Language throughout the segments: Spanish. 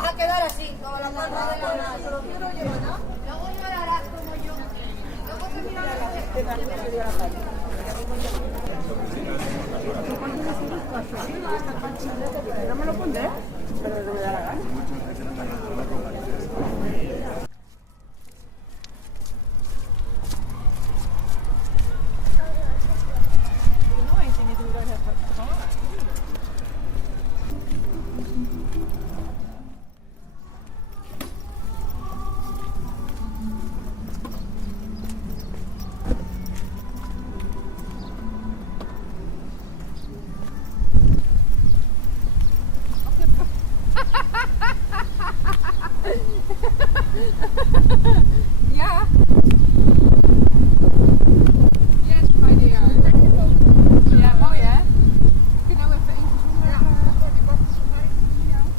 vas a quedar así, toda la mano de la mano. Luego llorarás como yo. Luego te mirarás. No me lo pondré, pero no me da la gana. Ja. Yes, my dear. Ja, mooi hè? Kun je nou even inzoomen? Ja.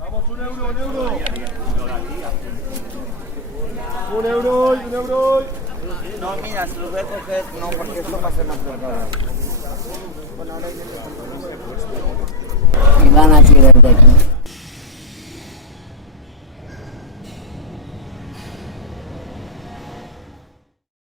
Vamos, un euro. Un euro. No, mira, se los voy a coger, no, porque esto va a ser más complicado. Bueno, ahora viene. Y van a tirar de aquí.